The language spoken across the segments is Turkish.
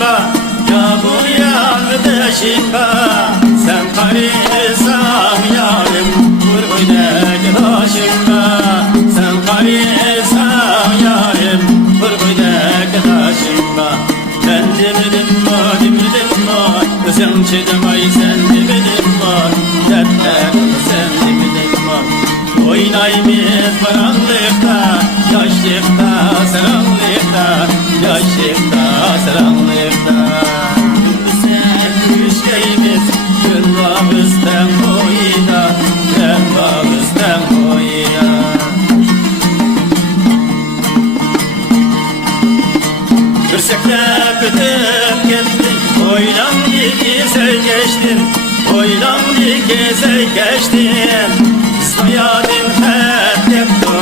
ba, yağmur yağdı ba. Sen karisan yarim, vur oynayk taşımba. Sen karisan yarim, vur oynayk taşımba. Ben demedim ma, özüm çedemay sen demedim ma. Dertler sen demedim ma. Oynayımız karanlıkta, yaşlıkta, seranlıkta, yaşlıkta, seranlıkta. Sen düşkeyimiz, gül bağızdan boyuna, gül bağızdan boyuna. Kırsekler ötüp gittin, oylandı ki sen geçtin, oylandı ki sen geçtin. Sayadın fethepto,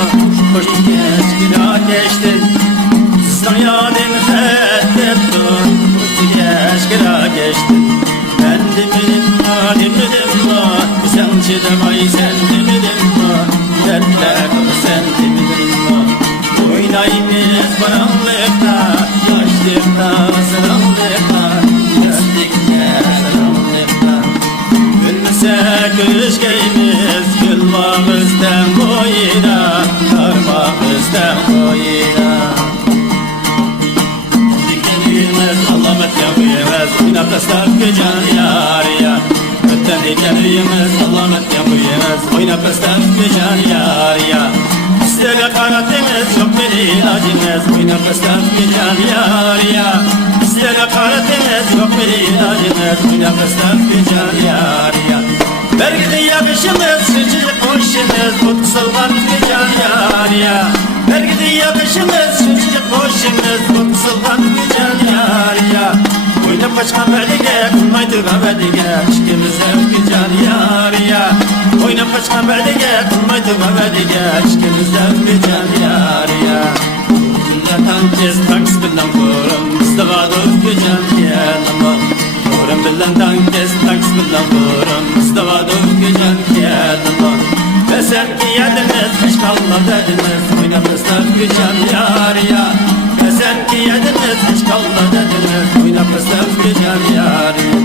hoş geç gira geçtin. Sayadın fethepto, hoş geç gira geçtin. Ben demedim ma, sen çedemay sen demedim ma. Dertler sen demedim ma. Oynayımız karanlıkta, yaşlıkta, seranlıkta, yaşlıkta, seranlıkta. Gülmese gülüşkeyimiz, gül bağızdan boyuna, kar bağızdan boyuna. Dikleniyemez, Allah'met yapıyemez, oynapaslar gecen yarıya. Ötten dikleniyemez, Allah'met yapıyemez, oynapaslar gecen yarıya. Sizlere karatınız yok bir ilacınız, oynapaslar gecen yarıya. Sizlere karatınız yok bir ilacınız, oynapaslar gecen yarıya. Vergide yakışınız, şıcıcık boşunuz, mutlu salvan gecen yarıya. Vergide yakışınız, şıcıcık boşunuz, mutlu salvan gecen yarıya. Oynap kaçkan belige, kılmaydı gabedige, işkimize gecen yarıya. Oynap kaçkan belige, kılmaydı gabedige, işkimize gecen yarıya. Yatan kez taks bilen korum, istevadır gecen kelama. Korum bilen tankes, taks bilen korum, istevadır gecen kelama. Ve sen ki yediniz, hiç kalma dediniz, oynap ıslak gecen yarıya. Ve sen ki yediniz, hiç kalma dediniz, oynap ıslak gecen yarıya.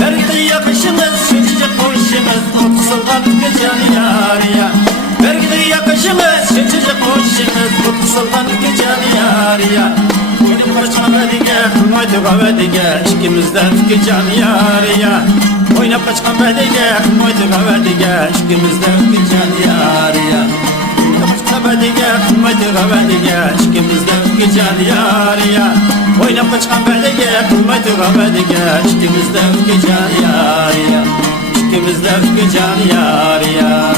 Vergide yakışınız, şıncıcık boşunuz, mutlu salvan gecen yarıya. Vergide yakışınız, şıncıcık boşunuz, mutlu salvan gecen yarıya. Oynap kaçma bedige, kılmaydı gavedige, işkimizden gecen yarıya. Oynap kaçma bedige, kılmaydı gavedige, işkimizden gecen yarıya. Bedige, kılmaydı gavedige, işkimizden gecen yarıya. Oynap kaçkan bedige, kılmaydı gavedige, işkimizden gecen yarıya. İşkimizden gecen yarıya.